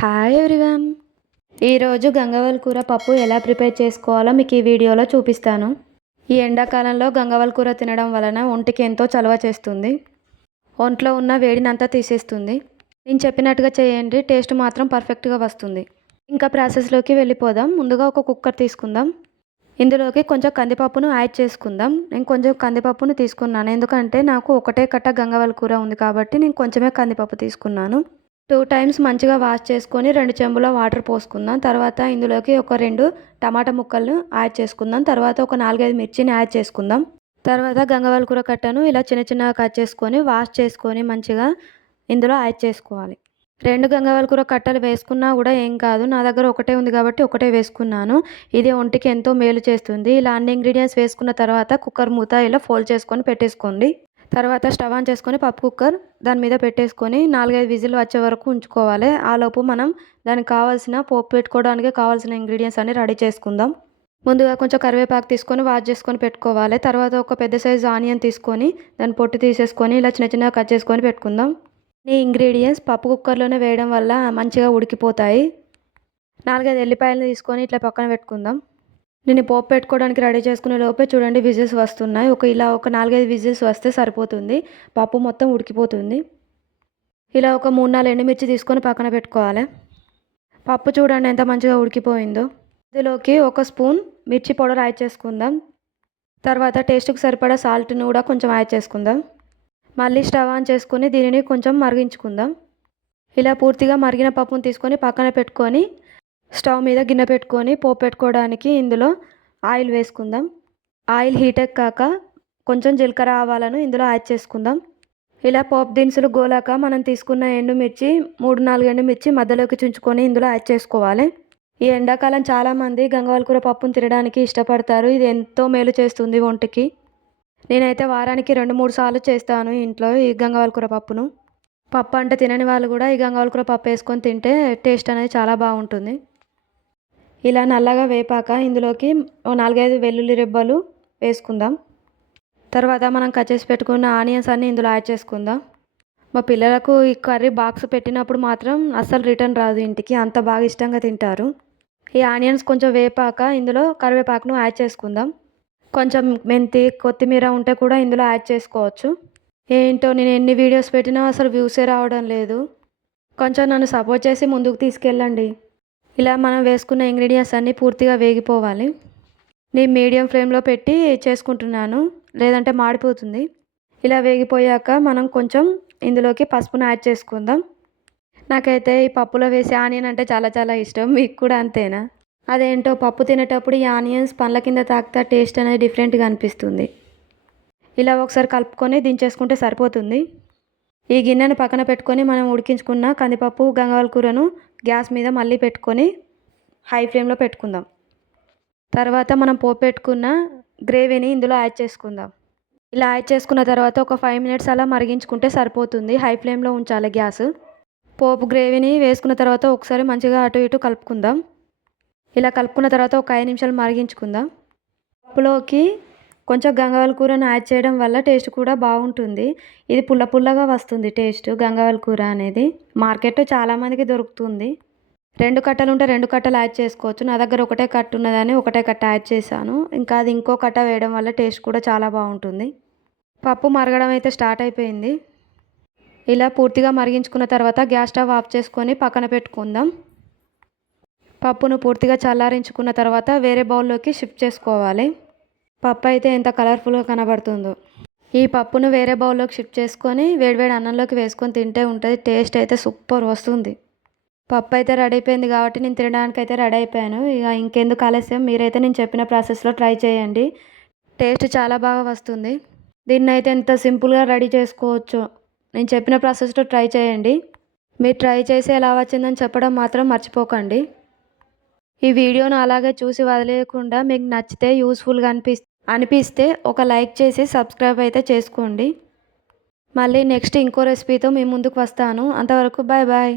Hi everyone ఈరోజు గంగవల్ కూర పప్పు ఎలా ప్రిపేర్ చేసుకోవాలో మీకు ఈ వీడియోలో చూపిస్తాను. ఈ ఎండాకాలంలో గంగవల్ కూర తినడం వలన ఒంటికి ఎంతో చలవ చేస్తుంది. ఒంట్లో ఉన్న వేడినంతా తీసేస్తుంది. నేను చెప్పినట్టుగా చేయండి టేస్ట్ మాత్రం పర్ఫెక్ట్గా వస్తుంది. ఇంకా ప్రాసెస్లోకి వెళ్ళిపోదాం. ముందుగా ఒక కుక్కర్ తీసుకుందాం. ఇందులోకి కొంచెం కందిపప్పును యాడ్ చేసుకుందాం. నేను కొంచెం కందిపప్పును తీసుకున్నాను. ఎందుకంటే నాకు ఒకటే కట్ట గంగవల్ కూర ఉంది కాబట్టి నేను కొంచెమే కందిపప్పు తీసుకున్నాను. టూ టైమ్స్ మంచిగా వాష్ చేసుకొని రెండు చెంబుల వాటర్ పోసుకుందాం. తర్వాత ఇందులోకి ఒక రెండు టమాటా ముక్కలను యాడ్ చేసుకుందాం. తర్వాత ఒక నాలుగైదు మిర్చిని యాడ్ చేసుకుందాం. తర్వాత గంగవాల్ కూర కట్టను. ఇలా చిన్న చిన్నగా కట్ చేసుకొని వాష్ చేసుకొని మంచిగా ఇందులో యాడ్ చేసుకోవాలి. రెండు గంగవాల్ కూర కట్టలు వేసుకున్నా కూడా ఏం కాదు. నా దగ్గర ఒకటే ఉంది కాబట్టి ఒకటే వేసుకున్నాను. ఇది ఒంటికి ఎంతో మేలు చేస్తుంది. ఇలా అన్ని ఇంగ్రీడియంట్స్ వేసుకున్న తర్వాత కుక్కర్ మూత ఇలా ఫోల్డ్ చేసుకొని పెట్టేసుకోండి. తర్వాత స్టవ్ ఆన్ చేసుకొని పప్పు కుక్కర్ దాని మీద పెట్టేసుకొని నాలుగైదు విజిల్ వచ్చే వరకు ఉంచుకోవాలి. ఆలోపు మనం దానికి కావాల్సిన పోపు పెట్టుకోవడానికి కావాల్సిన ఇంగ్రీడియంట్స్ అన్ని రెడీ చేసుకుందాం. ముందుగా కొంచెం కరివేపాకు తీసుకొని వాష్ చేసుకొని పెట్టుకోవాలి. తర్వాత ఒక పెద్ద సైజు ఆనియన్ తీసుకొని దాని పొట్టు తీసేసుకొని ఇలా చిన్న చిన్నగా కట్ చేసుకొని పెట్టుకుందాం. ఈ ఇంగ్రీడియంట్స్ పప్పు కుక్కర్లోనే వేయడం వల్ల మంచిగా ఉడికిపోతాయి. నాలుగైదు ఎల్లిపాయలు తీసుకొని ఇట్లా పక్కన పెట్టుకుందాం. నేను పోపు పెట్టుకోవడానికి రెడీ చేసుకునే లోపే చూడండి విజిల్స్ వస్తున్నాయి. ఒక ఇలా ఒక నాలుగైదు విజిల్స్ వస్తే సరిపోతుంది. పప్పు మొత్తం ఉడికిపోతుంది. ఇలా ఒక మూడు నాలుగు ఎండుమిర్చి తీసుకొని పక్కన పెట్టుకోవాలి. పప్పు చూడండి ఎంత మంచిగా ఉడికిపోయిందో. ఇందులోకి ఒక స్పూన్ మిర్చి పౌడర్ యాడ్ చేసుకుందాం. తర్వాత టేస్ట్కి సరిపడా సాల్ట్ని కూడా కొంచెం యాడ్ చేసుకుందాం. మళ్ళీ స్టవ్ ఆన్ చేసుకొని దీనిని కొంచెం మరిగించుకుందాం. ఇలా పూర్తిగా మరిగిన పప్పును తీసుకొని పక్కన పెట్టుకొని స్టవ్ మీద గిన్నె పెట్టుకొని పోపు పెట్టుకోవడానికి ఇందులో ఆయిల్ వేసుకుందాం. ఆయిల్ హీట్ ఎక్కాక కొంచెం జీలకర్ర ఆవాలను ఇందులో యాడ్ చేసుకుందాం. ఇలా పోపు దినుసులు గోలాక మనం తీసుకున్న ఎండుమిర్చి మూడు నాలుగు ఎండుమిర్చి మధ్యలోకి చుంచుకొని ఇందులో యాడ్ చేసుకోవాలి. ఈ ఎండాకాలం చాలామంది గంగవాలకూర పప్పును తినడానికి ఇష్టపడతారు. ఇది ఎంతో మేలు చేస్తుంది ఒంటికి. నేనైతే వారానికి రెండు మూడు సార్లు చేస్తాను ఇంట్లో ఈ గంగవాలకూర పప్పును. పప్పు అంటే తినని వాళ్ళు కూడా ఈ గంగవాల్ కూర పప్పు వేసుకొని తింటే టేస్ట్ అనేది చాలా బాగుంటుంది. ఇలా నల్లగా వేపాక ఇందులోకి ఓ నాలుగైదు వెల్లుల్లి రెబ్బలు వేసుకుందాం. తర్వాత మనం కట్ చేసి పెట్టుకున్న ఆనియన్స్ అన్నీ ఇందులో యాడ్ చేసుకుందాం. మా పిల్లలకు ఈ కర్రీ బాక్స్ పెట్టినప్పుడు మాత్రం అస్సలు రిటర్న్ రాదు ఇంటికి అంత బాగా ఇష్టంగా తింటారు. ఈ ఆనియన్స్ కొంచెం వేపాక ఇందులో కరివేపాకును యాడ్ చేసుకుందాం. కొంచెం మెంతి కొత్తిమీర ఉంటే కూడా ఇందులో యాడ్ చేసుకోవచ్చు. ఏంటో నేను ఎన్ని వీడియోస్ పెట్టినా అసలు వ్యూసే రావడం లేదు. కొంచెం నన్ను సపోర్ట్ చేసి ముందుకు తీసుకెళ్ళండి. ఇలా మనం వేసుకున్న ఇంగ్రీడియంట్స్ అన్నీ పూర్తిగా వేగిపోవాలి. నేను మీడియం ఫ్లేమ్లో పెట్టి చేసుకుంటున్నాను. లేదంటే మాడిపోతుంది. ఇలా వేగిపోయాక మనం కొంచెం ఇందులోకి పసుపును యాడ్ చేసుకుందాం. నాకైతే ఈ పప్పులో వేసే ఆనియన్ అంటే చాలా చాలా ఇష్టం. మీకు కూడా అంతేనా? అదేంటో పప్పు తినేటప్పుడు ఈ ఆనియన్స్ పండ్ల కింద తాకితే టేస్ట్ అనేది డిఫరెంట్గా అనిపిస్తుంది. ఇలా ఒకసారి కలుపుకొని దించేసుకుంటే సరిపోతుంది. ఈ గిన్నెను పక్కన పెట్టుకొని మనం ఉడికించుకున్న కందిపప్పు గంగవాల కూరను గ్యాస్ మీద మళ్ళీ పెట్టుకొని హై ఫ్లేమ్లో పెట్టుకుందాం. తర్వాత మనం పోపు పెట్టుకున్న గ్రేవీని ఇందులో యాడ్ చేసుకుందాం. ఇలా యాడ్ చేసుకున్న తర్వాత ఒక ఫైవ్ మినిట్స్ అలా మరిగించుకుంటే సరిపోతుంది. హై ఫ్లేమ్లో ఉంచాలి గ్యాస్. పోపు గ్రేవీని వేసుకున్న తర్వాత ఒకసారి మంచిగా అటు ఇటు కలుపుకుందాం. ఇలా కలుపుకున్న తర్వాత ఒక ఐదు నిమిషాలు మరిగించుకుందాం. పప్పులోకి కొంచెం గంగవల్ కూరను యాడ్ చేయడం వల్ల టేస్ట్ కూడా బాగుంటుంది. ఇది పుల్ల పుల్లగా వస్తుంది టేస్ట్ గంగవల్ కూర అనేది. మార్కెట్లో చాలామందికి దొరుకుతుంది. రెండు కట్టలు ఉంటే రెండు కట్టలు యాడ్ చేసుకోవచ్చు. నా దగ్గర ఒకటే కట్ట ఉన్నదని ఒకటే కట్ట యాడ్ చేశాను. ఇంకా అది ఇంకో కట్ట వేయడం వల్ల టేస్ట్ కూడా చాలా బాగుంటుంది. పప్పు మరగడం అయితే స్టార్ట్ అయిపోయింది. ఇలా పూర్తిగా మరిగించుకున్న తర్వాత గ్యాస్ స్టవ్ ఆఫ్ చేసుకొని పక్కన పెట్టుకుందాం. పప్పును పూర్తిగా చల్లారించుకున్న తర్వాత వేరే బౌల్లోకి షిఫ్ట్ చేసుకోవాలి. పప్పు అయితే ఎంత కలర్ఫుల్గా కనబడుతుందో. ఈ పప్పును వేరే బౌల్లోకి షిఫ్ట్ చేసుకొని వేడివేడి అన్నంలోకి వేసుకొని తింటే ఉంటుంది టేస్ట్ అయితే సూపర్ వస్తుంది. పప్పు అయితే రెడీ అయిపోయింది కాబట్టి నేను తినడానికి అయితే రెడీ అయిపోయాను. ఇక ఇంకెందుకు ఆలస్యం మీరైతే నేను చెప్పిన ప్రాసెస్లో ట్రై చేయండి. టేస్ట్ చాలా బాగా వస్తుంది. దీన్ని అయితే ఎంత సింపుల్గా రెడీ చేసుకోవచ్చు నేను చెప్పిన ప్రాసెస్లో ట్రై చేయండి. మీరు ట్రై చేసి ఎలా వచ్చిందని చెప్పడం మాత్రం మర్చిపోకండి. ఈ వీడియోను అలాగే చూసి వదిలేయకుండా మీకు నచ్చితే యూస్ఫుల్గా అనిపిస్తే అనిపిస్తే ఒక లైక్ చేసి సబ్స్క్రైబ్ అయితే చేసుకోండి. మళ్ళీ నెక్స్ట్ ఇంకో రెసిపీతో మీ ముందుకు వస్తాను. అంతవరకు బాయ్ బాయ్